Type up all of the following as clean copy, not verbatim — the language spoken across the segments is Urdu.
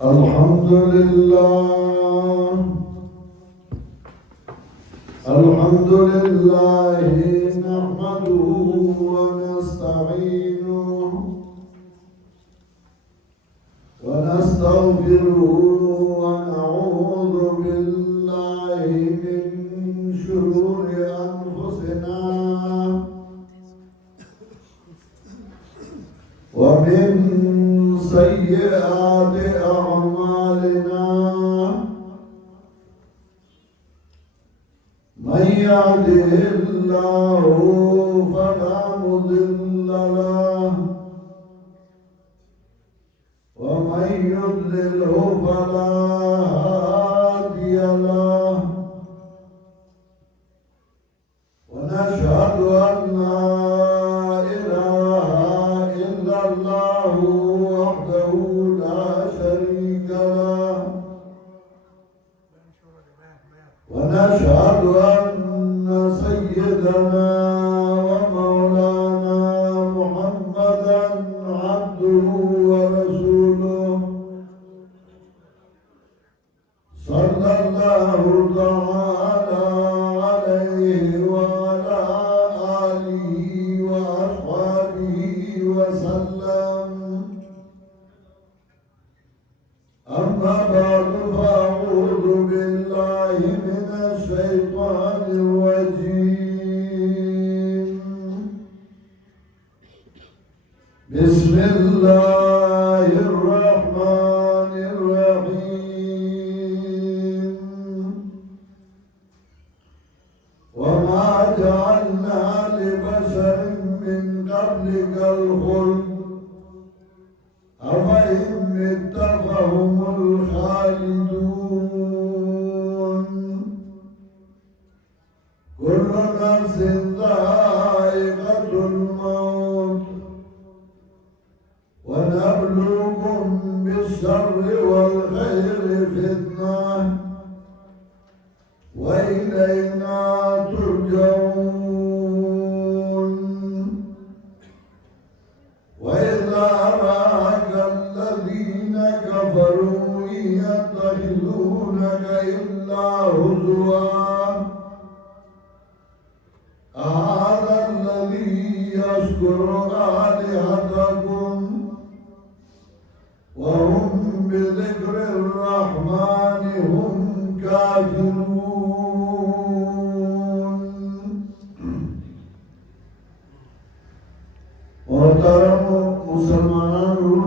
الحمد لله الحمد لله نحمده ونستعينه ونستغفره ونعوذ بالله من شرور أنفسنا ومن سيئات أعمالنا من يهده الله فلا مضل له ومن يضلله فلا هادي له ونشهد أن لا إله إلا الله وحده لا شريك له ونشهد أن سيدنا ومولانا محمدا عبده ورسوله صلى الله تعالى عليه وعلى آله وأصحابه وسلم أما بعد فأعوذ بالله من الشيطان الرجيم بسم الله الرحمن الرحيم وما جعلنا لبشر من قبلك الخلد أفإن مت فهم الخالدون كل نفس ذائقة الموت ونبلوكم بالشر والخير فتنة وإلينا ترجعون وإذا رآك الذين كفروا يتخذونك إلا هزوا هذا الذي يذكر آلهتكم وهم بذكر الرحمن هم كافرون محترم مسلمانانو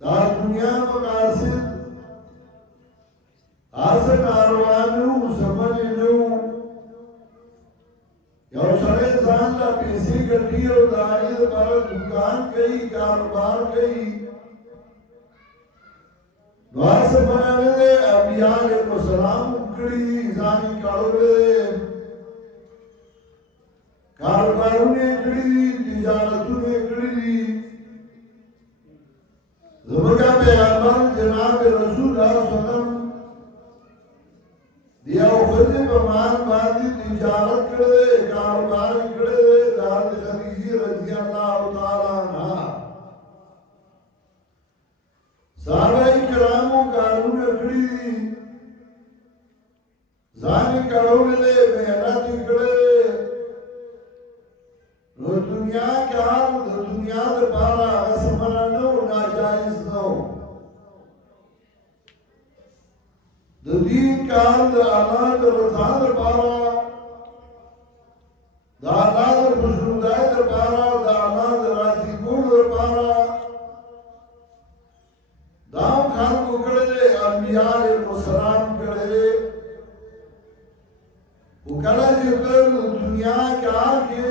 دا دنیا مقاصد آسن آروانو سمنینو یو سڑے ځان لا پیسې ګټي او د هغې لپاره دکان کوي کاروبار کوي نو هڅه باندې دی انبیاء علیهم السلام کړي دي ځان یې کړی دی کاروبارونه یې کړي دي تجارتونه یې کړي دي زموږ پیغمبر جناب رسول الله صلی الله علیه وسلم دیو خدای په مان باندې تجارت کړي کاروبار کړي د حضرت خدیجه رضی الله تعالی عنها صحابه کرامو کارونه کړي ځان کړولې مهنت کړي نو دنیا کار د دنیا لپاره اسمنه نو ناجایز نو د دین کار د الله د رضا لپاره د الله د خوشنودۍ لپاره د الله د راضي کولو لپاره دا خلکو کړی دی انبیاء علیهم السلام کړی دی خو کله چې ته د دنیا کار کې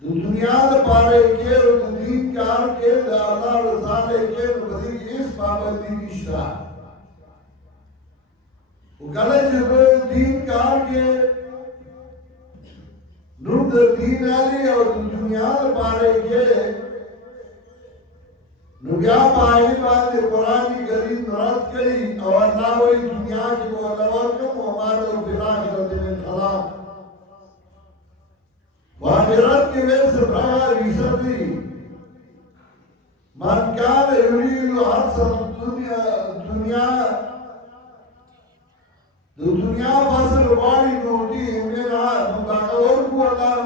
د دنیا لپاره یې کې او د دین کار کې د الله رضا یې کې نو په دې کې هېڅ پابندي نشته وکله چې په دین کار کې نو د دین علي او د دنیا لپاره کې نو بیا باندې باندې قرآن کریم رات کوي او الله وایي دنیا کې به الله ورکوم او ما له بالآخرت من خلاق واخرت کې وې سبحان رسدي من کان یرید حرث الدنیا د دنیا فصل غواړي نو دې مینا نو هغه ورکو الله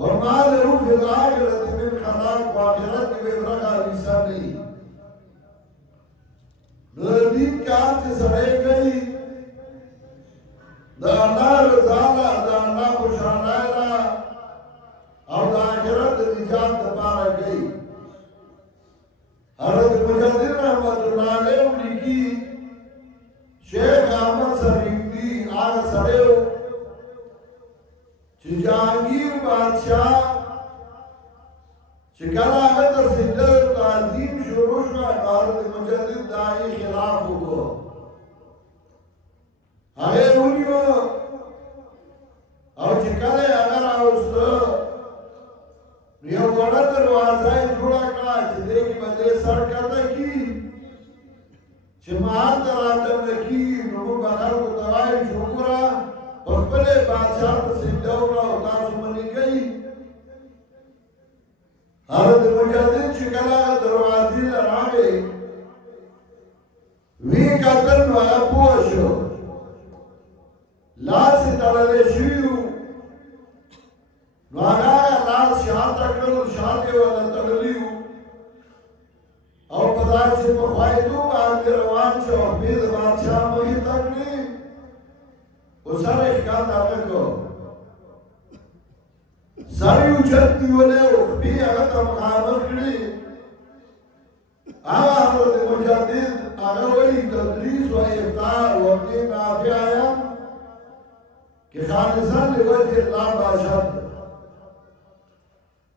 وما له في الآخرة من خلاق واخرت کې به برخه رسالي د دې کار چې سره کوي د الله رضا د الله خوشاله او د آخرت د نجات لپاره کوي حضرت مجدد رحمت الله علیه لیکي شیخ احمد سریندی آغا سڑیو چی جہانگیر بادشاہ چی کلا آغا تا سندر تعظیم شروع شوا حضرت مجدد دائی خلاف ہوگو آگے رونیو او چی کلا اگر آوستو نیو بڑا دروازائی جوڑا کلا چی دیکھی بدے سر کرتا کی چې مال دراتم نکی نو بغیر کو دوای شکرا خپل بادشاہ ته سیداو او تاسو باندې کوي حضرت مجدد چې کله دروازې راغی وی کتن نو پوښو لاس تړلې شو نو هغه لاس شاته کړو شاته ولا تړلیو او پدار چې په خوایدو باندې روان شو په دې بادشاہ مې تکلی او سره ښکار راکو سړی اوچت نیولې او په هغه ته مخامخ کړی هغه حضرت مجدد هغه وایي تدریس او افطار وقت نافع آیا کہ خالصا لوجه الله باشد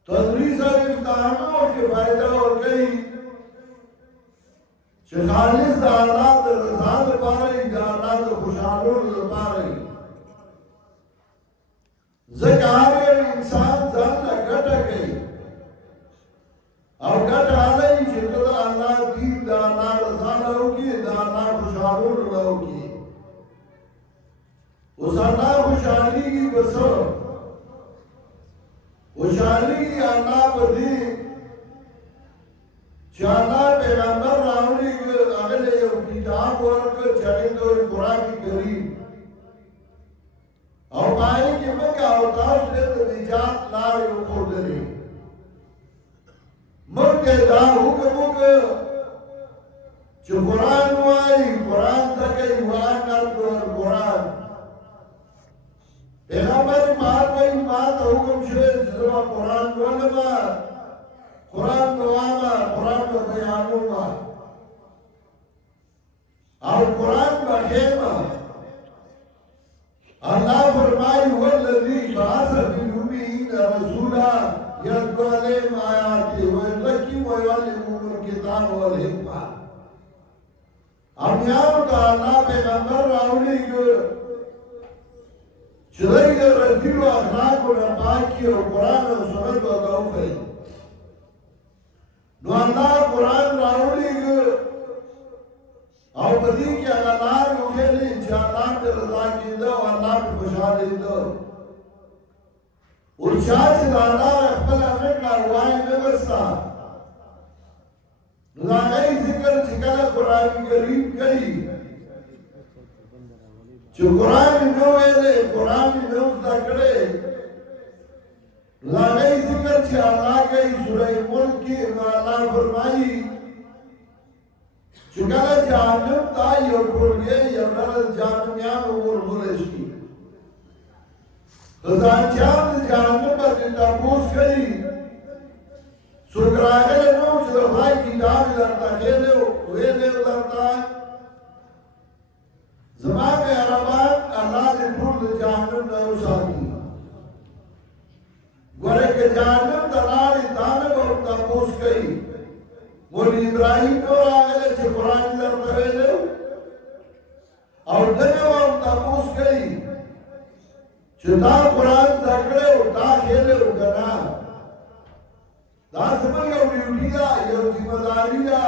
تدریس او افطار نو کې فائدہ ورکړي چې خالص د الله د رضا لپاره د الله د خوشحالولو لپاره ځکه هر انسان ځان له ګټه کوي او ګټه هغه چې د الله دین د الله رضا له وکړي د الله خوشحالولو له وکړي اوس الله خوشحالېږي بس خوشحالېږي الله په دې چې الله پیغمبر راوړي هغه له یو کتاب ورکړ چې هغه د قرآن کریم او پای کې موږ او تاسو ته د نجات لارې وښودلې موږ دا حکم وکړ چې قرآن وایي قرآن ځکه ایمان کړو قرآن پیغمبر ما ته حکم شوی چې زما قرآن ولما قرآن بواما قرآن ببیانوما او قرآن بخیما اللہ فرمائی والذی بعث فی الامیین رسولا یتلو علیہم آیاتی ویزکیہم ویعلمہم الکتاب والحکمہ امیانو تا اللہ پیغمبر راولی کو چدائی در رسول و اخلاق و نپاکی و قرآن و سنت و توفی نو اللہ قرآن راولی کو او بدی کی اغلار کو کھیلی چا اللہ پہ رضا کی دو اللہ پہ خوشحالی دو اور شاہ سے اللہ اخبر امرکا ہوائی نبستا نظامی ذکر چکل قرآن کریم کری چو قرآن نو ویلے قرآن نو ذکرے نظامی ذکر چھ اللہ گئی سورہ ملک کی اللہ فرمائی چکل جہنم تا یو کھول گئے یا نرد جہنمیان امور خورشی خزان چاند جہنم پر تابوس کری سکراغل نو چدر بھائی کتاب لرتا خیلے ویلے لرتا زمان میں عربان اللہ نے پھول جہنم نو ساتھی گورے کہ جہنم تلاری طالب اور تابوس کری مولی ابراہیم نو آگلے چھے قرآن لرتا ویلے اور دنیا اور تابوس کری چھے تا قرآن دکڑے اور تا خیلے اور گنا دا زمان یو ڈیوٹی دا یو ذمہ داری دا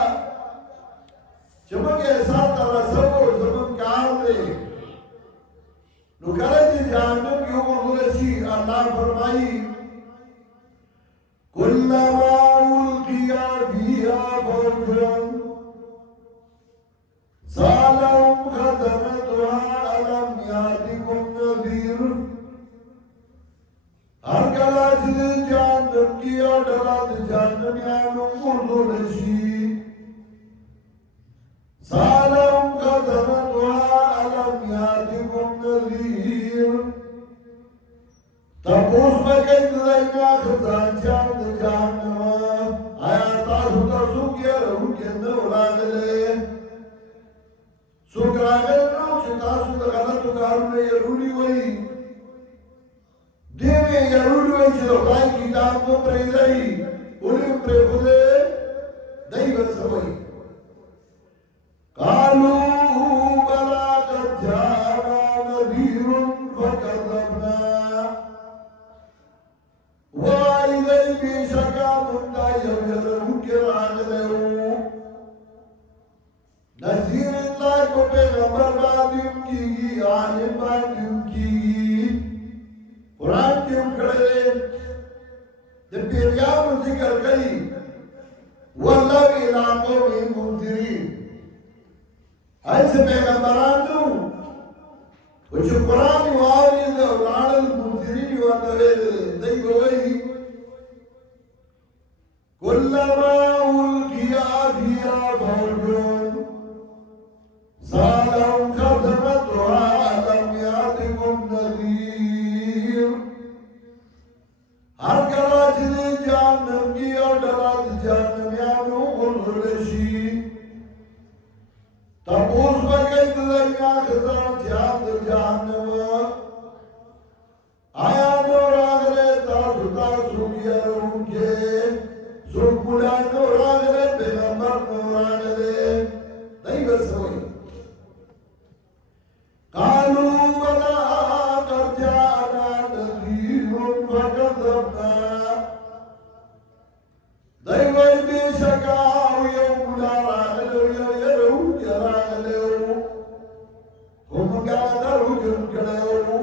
چمک احسان ترسو زمان کار دے نو کرچ جہنم کی عمر گلشی اللہ فرمائی کلما القیا فیہا فوجن سالهم خزنتها الم یاتکم نذیر ہر کلا چیز جہنم کی اور ڈرات جہنمیانوں مردو نشی سالم خزنتها الم یاتکم نذیر تپوس بکیت لینا خزان چاند جہنم آیا تاسو ترسو کیا رہو کے اندر اڑاگلے سکراگل نو چھ تاسو غلط کارو نے یہ روڑی ہوئی دیوے یارول وی چھ خدای کتاب کو پریدائی اولیم پر خودے دائی بسوئی قالو بلا قد جانا نذیر فکذبنا وائی دائی بی شکا منتا یوجلو کے راگلے نذیر اللہ کو پیغمبر بادیم کی گی عالم بادیم کی گی قرآن کے اکڑے جب پیریان ذکر کری واللہ علاقوں میں منذرین ایسے پیغمبران دوں وچھ قرآن واری دے اولاد المنذرین واتوے دے گوئی کلما القیا فیہا فوجن سالهم خزنتها الم یاتکم نذیر ہر کلا چیز جہنم کی اور ڈرات جہنمیانوں غلغلشی تپوس بکیت لینا خزان چاند جہنم آیا نور آگرے تاسو تاسو کیا رہوں کے سوک ملا نور آگرے پیغمبر نور آگرے نہیں بس ہوئی قالوا بلا قد جاءنا نذير فكذبنا دائی بے شکا یوم لا راغلو یرو یراغلو ہم گادا رجن کڑو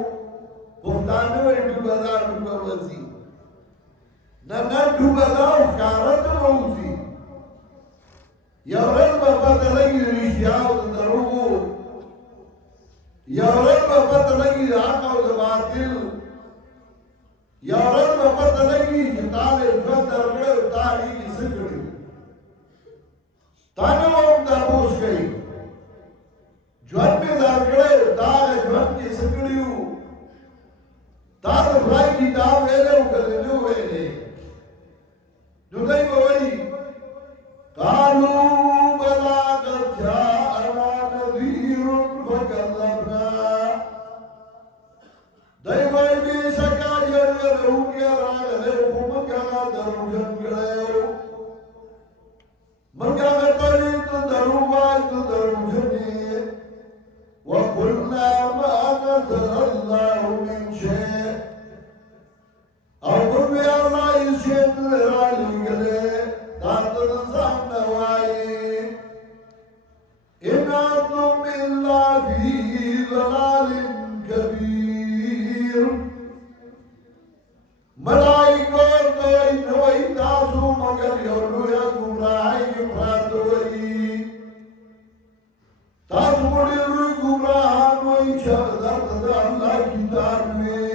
پختانو ڈوبادا ڈوباوزی نہ ڈوبادا کارت روزی یورن بابا تلگی رشیاو دروگو یورن بابا تلگی آقا و دباتل یورن بابا تلگی جتال ادوان درگڑے و تاہی کی سکڑی تانو ہم دابوس گئی جوان میں درگڑے و تاہ جوان کی سکڑیو تاہ دفرائی کی تاہ ویلے و کلنو ویلے جو دائی بوئی دروغجن کړو منګه غټړې ته دروغای ته دروغجنې وقلنا ما نزل الله من شيء او کوي الله یې شي را لګلې دا ته ځان نوای ان انتم الا في ضلال كبير ملائکو دوی دوی تاسو مگر یو لوی ګمراهی پراتوي تاسو ډېر لوی ګمراهان وای چې درته د الله کتاب وي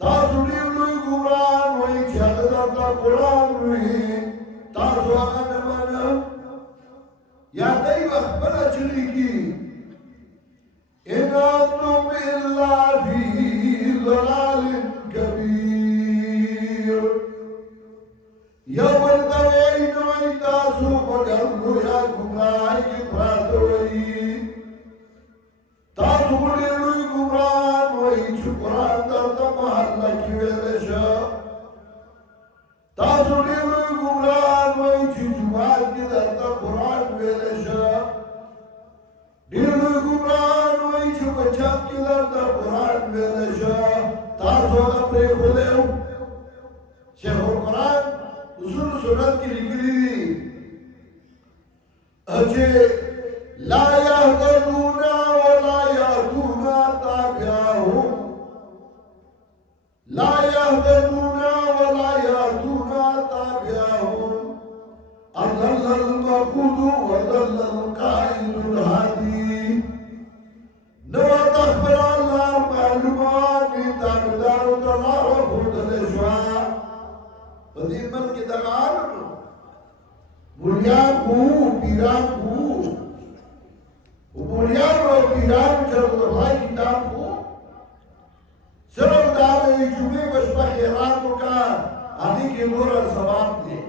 تاسو ډېر لوی ګمراهان وای چې درته قرآن وي تاسو هغه نه منئ یا دای خپل چلیږي ان انتم الا في ضلال كبير یو دوی نوی تاسو مگر لویا گمراهی پراتوی تاسو ډېر لوی ګمراهان وای چې قرآن درته محله کې ویلی شه تاسو ډېر لوی ګمراهان وای چې جومات کې درته قرآن ویلی شه ډېر لوی ګمراهان وای چې په چپ کې درته قرآن ویلی شه تاسو هغه پرېښودی شیخ القرآن اصول سنت کی لکلی دی اچھے لا یهدونا ولا یهدونا تابعهم لا یهدونا ولا یهدونا تابعهم اضل المقود وضل القائد الهادی نو تخبر اللہ معلومات تابدار تلار خود لشوا پدې من کې د عالم بنیاد کو پیران کو بنیاد او پیران چې د الله کتاب کو صرف دا وی جمعې بشپه خیرات وکړه هغه کې نور ثواب دی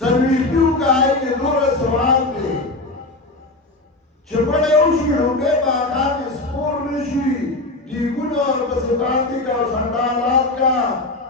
سرویسیو کا ہے کې نور ثواب دی چې بڑے اوشي روبه باغات سپور نشي دیګونو او بسباندی کا سندالات کا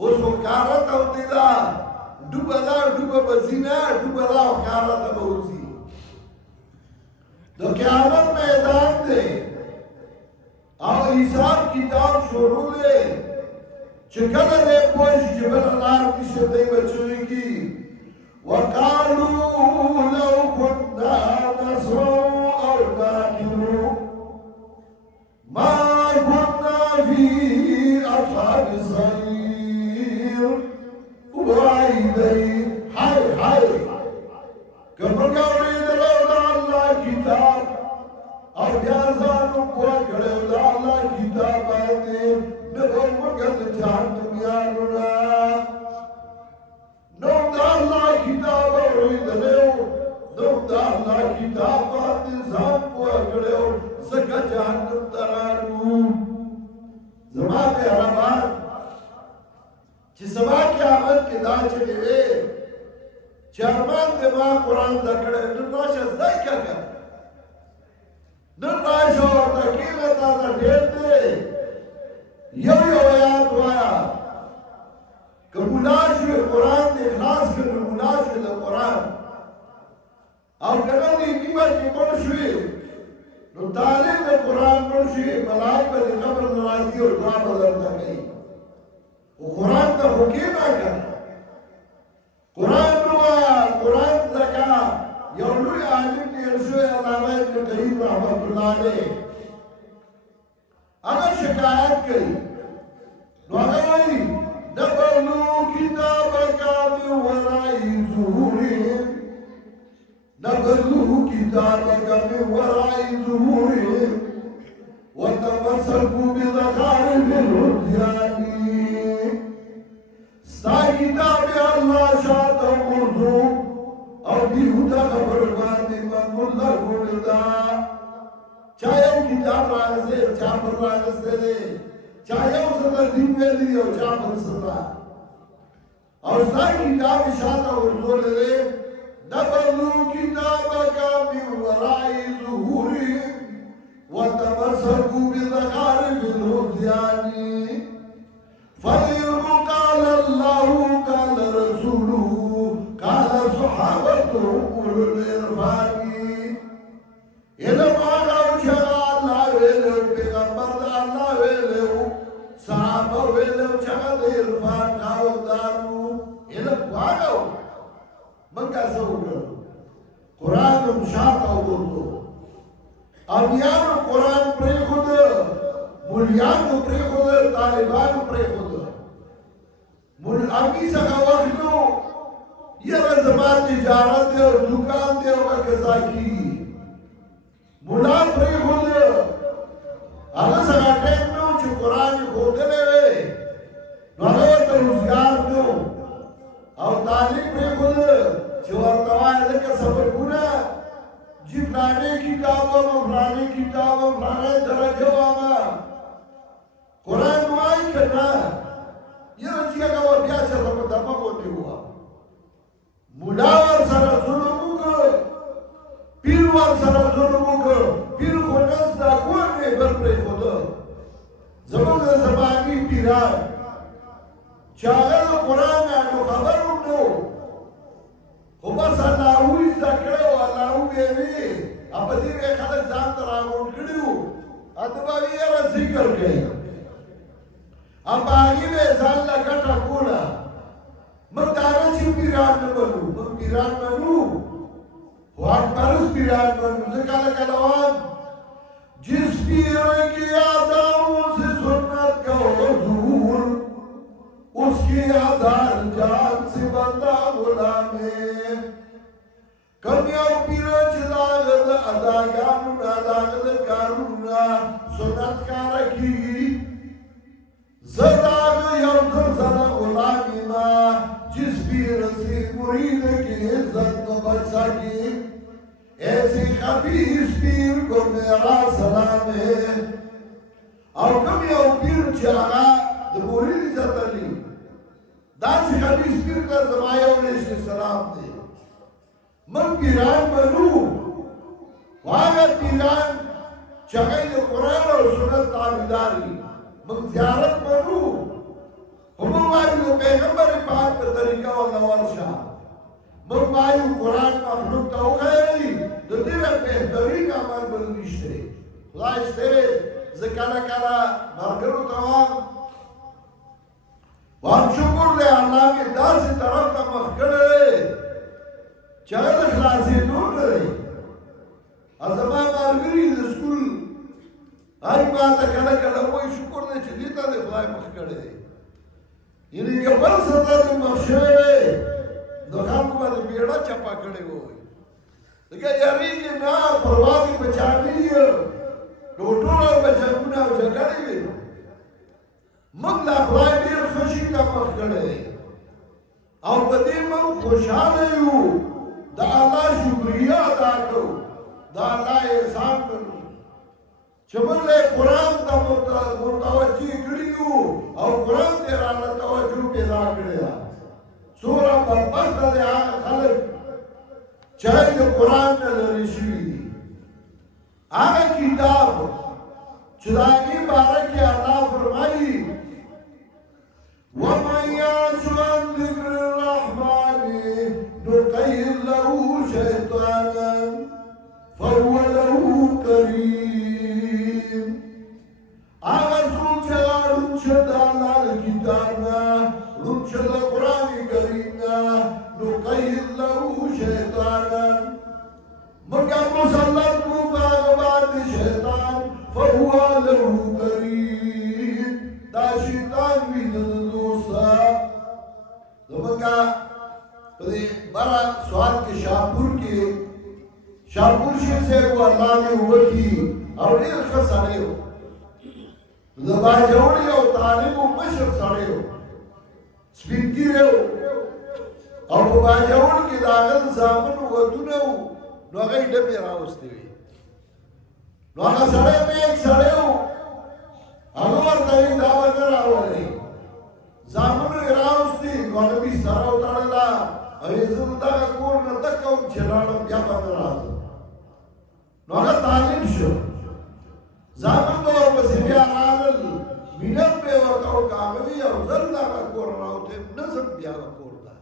اوس خو ښکاره تودې ده ډوبه ده ډوبه به ځي نه ډوبه ده او ښکاره ته به وځي د قیامت میدان دی او حساب کتاب شروع دی چې کله دی پوه شي چې بله لار نشته دی به چغې کي وقالوا لو كنا نسمع او نعقل ما كنا في اصحاب السعير وعيدي حي حي كما قولي دلو الله كتاب او بيازانو قوة كړو دا الله کتاب باندې نو مګد جهنم یانونا نو دا الله کتاب اورېدلو نو دا الله کتاب باندې ځان قوة کړو زکه جهنم ترانو زما په رحمان چې سبا قیامت کې دا چلے وي چرمان دې ما قرآن ذکر نو راشه ځای کړه نن راشه ورته کېنه تا ته ډېر دی یو یو آیات وایا که ملا شوې قرآن دې اخلاص کړه نو ملا شوې د قرآن او که نه دې نیمه کې مړ شوې نو طالب د قرآن مړ شوې ملائک به د قبر نه راځي او دعا به درته کوي خو قرآن ته خو کېنه که قرآن نوایا قرآن زکا یو لوی عالم تیر شوی علامه ابن قیم رحمت اللہ علیہ اگر شکایت کری نو اگر وی نبلو کتابک من ورائی ظهورهم نبلو کتابک من ورائی ظهورهم وتمسكوا بزخارف الهديان ستا کتاب اللہ شاعتا مرزو او بیہودا خبر باندې منگل لگوڑ دا چاہیو کتاب راگستے چاپر راگستے دے چاہیو صدر دین ویلی او چاپر صدا او ستا کتاب شاعتا مرزو لے نبلو کتابکا من ورائی ظهوری وتمسكوا بزخارف الهديان فَلْيُرُ قَالَ اللَّهُ قَالَ رَسُولُهُ قَالَ صُحَابَتُهُ أُولُو الْإِرْفَانِ علم آگاو چگا اللہ ویلو پیغمبر دا اللہ ویلو صحابہ ویلو چگا دا عرفان خاوندانو علم آگاو منگا سوگر قرآن مشاہتا ہوگو امیانو قرآن پری خود مولیانو پری خود طالبانو پری خود امی سکا وقتو یہ زمان تجارت دے اور دکان دے اور قضا کی مولا پری خود اگر سکا ٹیم نو چو قرآن خود لے وے نوگر تا روزگار نو اور تعلیم پری خود چو ارتوائی لکا سفر کنا جی فلانے کتابوں فلانے کتابوں فلانے درجوں آما قرآن نوائی کرنا یہ رجیہ کا وہ بیا چلتا پر دمہ ہوتی ہوا ملاور سر ظلموں کو پیروار سر ظلموں کو پیر خونس دا کون میں برپرے خود زمان زمانی پیران چاگر قرآن آنو خبر انو خو بس اللہوی ذکرے و اللہو بیوی اب دیوے خلق ذات تراغون کڑیو ادباوی ایرہ ذکر گئی اب آگی میں ازال لگتا کولا من دانا چی پیران نمانو من پیران منو وان پرس پیران منو ذکر لگلوان جس پیر کی آداموں سے سنت کا حضور اس کی ہزار جان سے بندہ غلام ہے کمیاو پیرو چلاغد اداگانونا لاغد کارونونا سنت کارکی زداغ یوکر زد غلامی ما جس پیر سے مرید کی عزت نہ بچ سکی ایسی خبیث پیر کو میرا سلام ہے اور کمیاو پیر چاگا دو مرید عزت علی داسی خبیث پیر کا زمایہ علیہ السلام دے من پیران بنو واغا پیران چگئی دو قرآن اور سنت تابداری من زیارت بنو ہمو ماری دو پیغمبر پاک په طریقه ولول شه موږ وایو قرآن مخلوق ته وښایي د دې نه بهترین عمل بل نشته خدای شته زه کله کله ملګرو ته وایم شکر دی الله مې داسې طرف ته مخ کړی چې هغه د خلاصېدو نه دی زما ملګري د سکول هر ما ته کله کله وایي شکر دی چې دې ته د خدای مخ کړی دی یعنې که بل څه ته دې مخ شوی وی نو خلکو به د بیړه چپه کړی وای ځکه یارېږي نه پروا دې په چا نه وي نو ټوله به جنګونه او جګړې وي موږ لا خدای ډېر ښه شي ته مخ کړی دی او په دې موږ خوشحاله یو د الله شکریه ادا کوو د الله احسان کوو چې موږ له قرآن ته متوجه کړي یو او قرآن ته راله توجه پیدا کړې ده څومره بدبخته دی هغه خلک چې د قرآن نه لرې شوي دي هغه کتاب چې د هغې باره کې الله فرمایي ومن یعش عن ذکر الرحمن نقید له شیطانا فهو له قرین هغه څوک چې ړوند شه د الله د کتاب نه ړوند شه د قرآن کریم نه نقید له شیطانا موږ مسلط کړو په هغه باندې شیطان فهو له قرین دا شیطان وي د دوسته زموږ په دې بره سوال کې شاهپور شیخ صاحب الله دې وکړي او ډېر ښه سړی و د باجوړي او طالبو مشر سړی و سپین ږیری و او په باجوړ کې د هغه د زامنو ودونه و نو هغه یې ډبې راوستې وې نو هغه سړی نیک سړی و هغه ورته وایي دا به نه راولئ زامنو یې راوستي نو هغه بستره وتړله او یې زه د دغه کور نه دک کوم چې لاړم بیا به نه راځم نو هغه طالب شو زامن به ورپسې بیا رالل مینت به یې ورته وکړه هغه وي او زه دغه کور راوتې نه ځم بیا به کور ته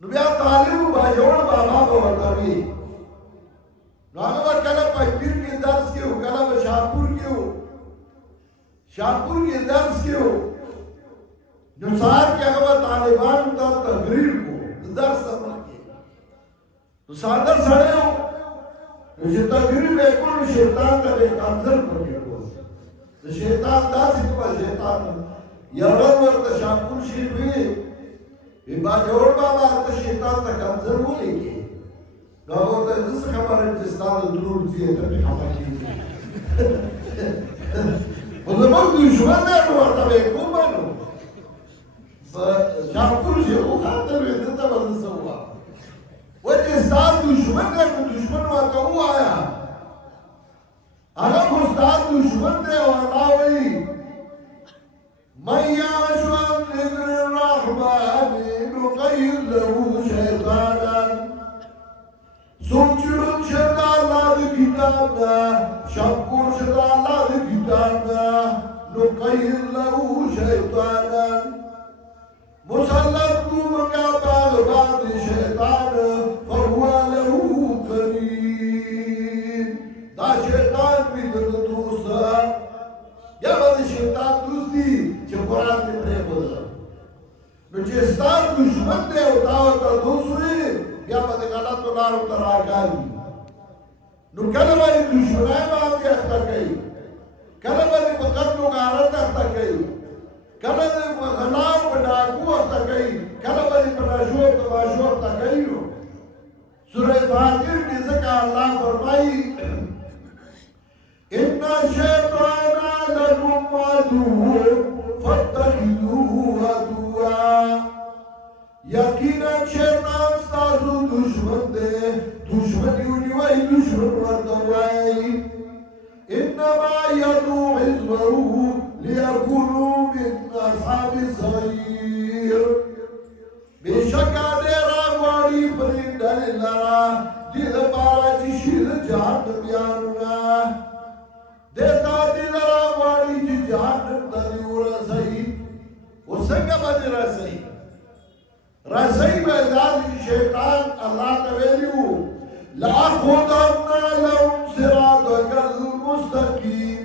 نو بیا طالب باجوړ بابا به ورته وي نو هغه به کله پنځپیر کې درس کې و کله به شاهپور کې و شاهپور کې درس کې و نو سهار کې هغه به طالبانو ته تقریر کو د درس نه مخکې نو ساده سړی و نو چې تقریر به یې کول شیطان ته به یې کنځل پکې کول د شیطان داسې به شیطان یو ورځ ورته شاهپور شیخ وي وی باجوړ بابا ته شیطان ته کنځل ولیکې نو هغه ورته زه څه خبره یم چې ستا د درور ځای ته مې خفه کېږي خو زموږ دشمن دی نو ورته به یې کومه نو شاهپور شیخ وخندل وی ده ته به زه څه ووایم وایي چې ستا دشمن دی نو دشمن ورته ووایه هغه خو ستا دشمن دی او الله وایي من یعش عن ذکر الرحمن نقید له شیطانا څوک چې ړوند شه د الله د کتاب نه شکور شه د الله د کتاب نه نقید له شیطانا مسلط کړو موږ په هغه باندې شیطان فهو له قرین دا شیطان وي د دوسته یا به د شیطان دوست دي چې قرآن دې پرېښوده نو چې ستا دشمن دی او تا ورته دوست وي بیا به د غلطو لارو ته راکاږي نو کله به یې دشمنۍ باندې اخته کوي کله به یې په قتل و غارت اخته کوي کله به یې په غلا او په ډاکو اخته کوي کله به یې په نشو او تماشو اخته کوي نو سورة فاتر کې ځکه الله فرمایي ان الشیطان لکم عدو فاتخذوه عدوا یقینا شیطان ستاسو دشمن دی دشمن یې ونیوئ دشمن ورته وایي انما یدعو حزبه لیکونوا من اصحاب السعیر بېشکه دی راغواړي په دې ډلې لره دې لپاره چې شي د جهنمیانو نه دې ته دې لره غواړي چې جهنم ته دې ورسوي اوس څنګه باندې راځي راځي به ځان شیطان الله تعالی لا خدنا لهم صراطك المستقيم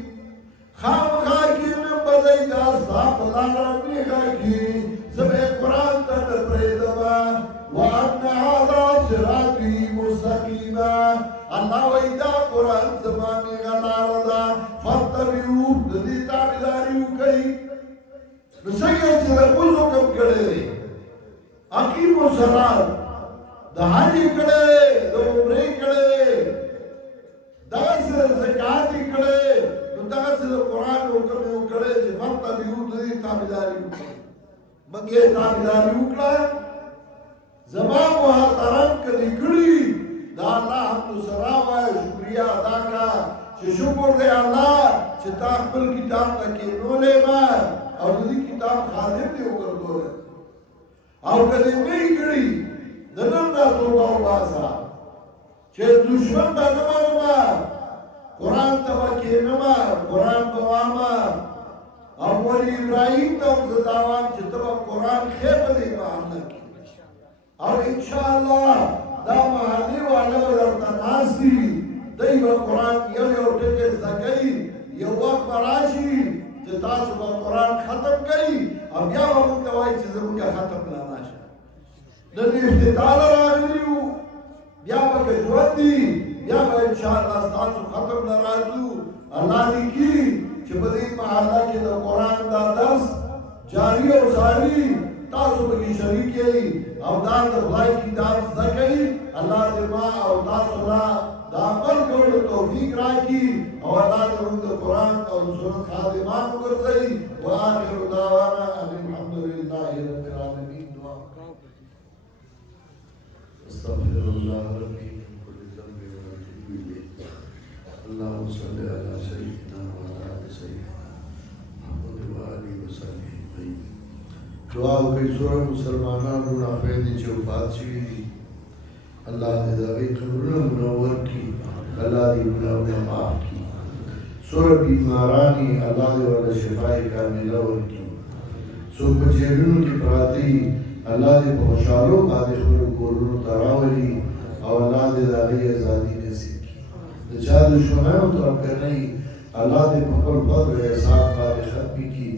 خامخا کې نه بدای دا صاحب لاره میږي کې زمې قران ته پرېدما وان هذا صراطي مستقيما الله وإذا قران زمانه غلارا فاتبعوا دې تابعداري وکړي نو څنګه چې موږ کوم کړي اقیم الصلاه د حج کړي د عمره کړي دا سره زکات کړي نو دا سره قران حکم کړي چې فاتبعوا دې تابعداري وکړي مګه تابعداري وکړه زما محترم کړي کړي دا الله حمد سره وای شکریا ادا کا چې شکر دې الله چې تا خپل کتاب تکې نولې ما او دې کتاب خادم دې وګرځول او کله نه کړي دنن دا توبه واسا چې دشمن دا نه ما قران ته کې نه ما قران په ما او ولي ابراهيم ته زداوان چې ته قران خېب دې باندې او ان شاء الله دا محلي والا ورته ناسي دایو قران یو ټکی زکای یو وخت راشي چې تاسو به قران ختم کړئ او بیا موږ ته وایي چې زموږ ختم نه راشه د دې افتتاح راغلیو بیا به ژوند دي بیا به ان شاء الله تاسو ختم نه راځو الله دې کی چې په دې محله کې د قران دا درس جاری او ساری تاسو به شریک یې او دا د خدای کتاب زکای الله دې ما او تاسو را دا عمل کولو توفیق راکړي او الله دې موږ د قران او سنت خادمان وګرځي واخر دعوانا ان الحمد لله رب العالمین دعا استغفر الله ربي من كل ذنب واتوب اليه اللهم صل على سيدنا وعلى ال سيدنا محمد وآله وصحبه اجمعين دعا کوي سورہ مسلمانانو نه پیدا چې وفات شي الله دې دغه قبرونه منور کړي الله دې ګناهونه معاف کړي سورہ بیمارانی الله دې ورته شفای کامله ورکړي سو په جیلونو کې پراته الله دې په خوشالو باندې خپل کورونو ته راولي او الله دې دغه ازادي نصیب کړي د چا دشمنانو طرف نه الله دې په خپل فضل او احسان باندې ختمي کړي